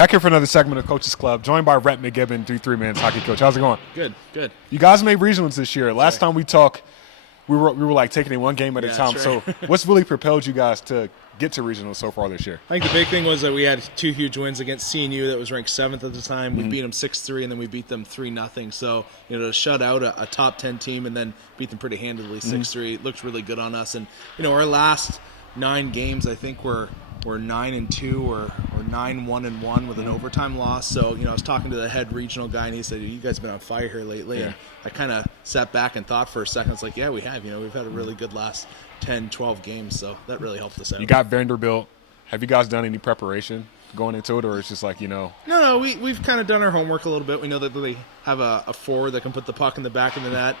Back here for another segment of Coaches Club, joined by Rett McGibbon, 3-3 men's hockey coach. How's it going? Good, good. You guys made regionals this year. Last time we talked, we were like taking it one game at a time. That's right. So what's really propelled you guys to get to regionals so far this year? I think the big thing was that we had two huge wins against CNU that was ranked 7th at the time. We beat them 6-3, and then we beat them 3-0. So, to shut out a top 10 team and then beat them pretty handily 6-3 looked really good on us. And, our last 9 games, I think, were 9-2 or 9-1-1 with an overtime loss. So, I was talking to the head regional guy, and he said, "You guys have been on fire here lately." Yeah. And I kind of sat back and thought for a second. It's like, yeah, we have. We've had a really good last 10, 12 games, so that really helped us out. You got Vanderbilt. Have you guys done any preparation going into it, or it's just like, No, we've kind of done our homework a little bit. We know that they have a forward that can put the puck in the back of the net.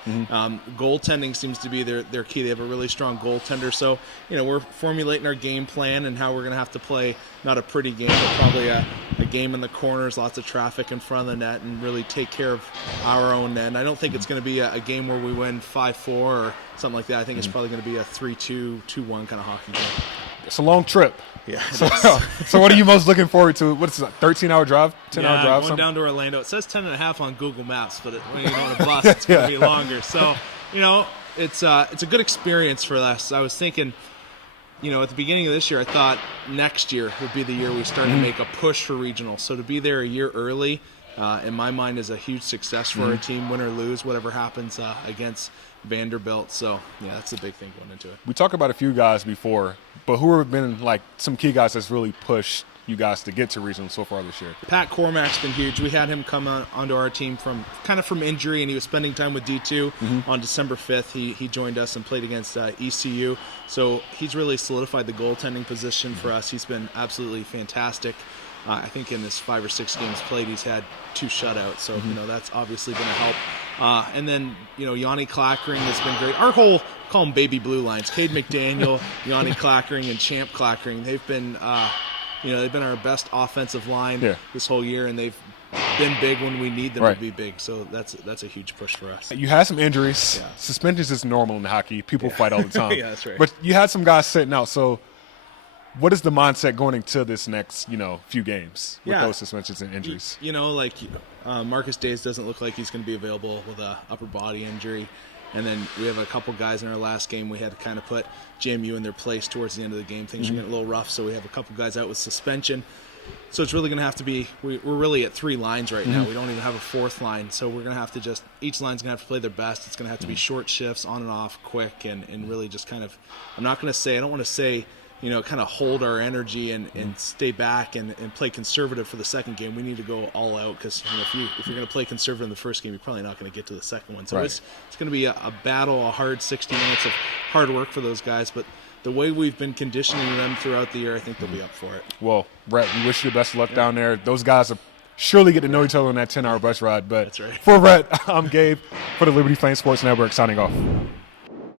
Goaltending seems to be their key. They have a really strong goaltender. So, we're formulating our game plan and how we're going to have to play not a pretty game, but probably a game in the corners, lots of traffic in front of the net, and really take care of our own end. I don't think it's going to be a game where we win 5-4 or something like that. I think it's probably going to be a 3-2, 2-1 kind of hockey game. It's a long trip. Yeah. So what are you most looking forward to? What is it, 13-hour drive, 10-hour drive? Going down to Orlando. It says 10.5 on Google Maps, but when you go on a bus, it's going to be longer. So, it's a good experience for us. I was thinking, at the beginning of this year, I thought next year would be the year we started to make a push for regionals. So to be there a year early, in my mind, is a huge success for our team, win or lose, whatever happens against Vanderbilt. So, that's the big thing going into it. We talked about a few guys before, but who have been like some key guys that's really pushed you guys to get to regionals so far this year? Pat Cormac's been huge. We had him come onto our team from injury, and he was spending time with D2 on December 5th. He joined us and played against ECU. So he's really solidified the goaltending position for us. He's been absolutely fantastic. I think in his 5 or 6 games played, he's had 2 shutouts. So, that's obviously going to help. And then, Yanni Clackering has been great. Our whole, call them baby blue lines, Cade McDaniel, Yanni Clackering, and Champ Clackering. They've been, they've been our best offensive line this whole year, and they've been big when we need them to be big. So that's a huge push for us. You had some injuries. Yeah. Suspensions is normal in hockey. People fight all the time. Yeah, that's right. But you had some guys sitting out. So what is the mindset going into this next, few games with those suspensions and injuries? Marcus Days doesn't look like he's going to be available with a upper body injury. And then we have a couple guys in our last game. We had to kind of put JMU in their place towards the end of the game. Things are getting a little rough, so we have a couple guys out with suspension. So it's really going to have to be – we're really at 3 lines right now. We don't even have a 4th line. So we're going to have to just – each line's going to have to play their best. It's going to have to be short shifts, on and off, quick, and really just kind of – I don't want to say – kind of hold our energy and stay back and play conservative for the second game. We need to go all out because if you're going to play conservative in the first game, you're probably not going to get to the second one. So it's going to be a battle, a hard 60 minutes of hard work for those guys. But the way we've been conditioning them throughout the year, I think they'll be up for it. Well, Rhett, we wish you the best of luck down there. Those guys will surely get to know each other on that 10-hour bus ride. But that's right. For Rhett, I'm Gabe for the Liberty Flame Sports Network signing off.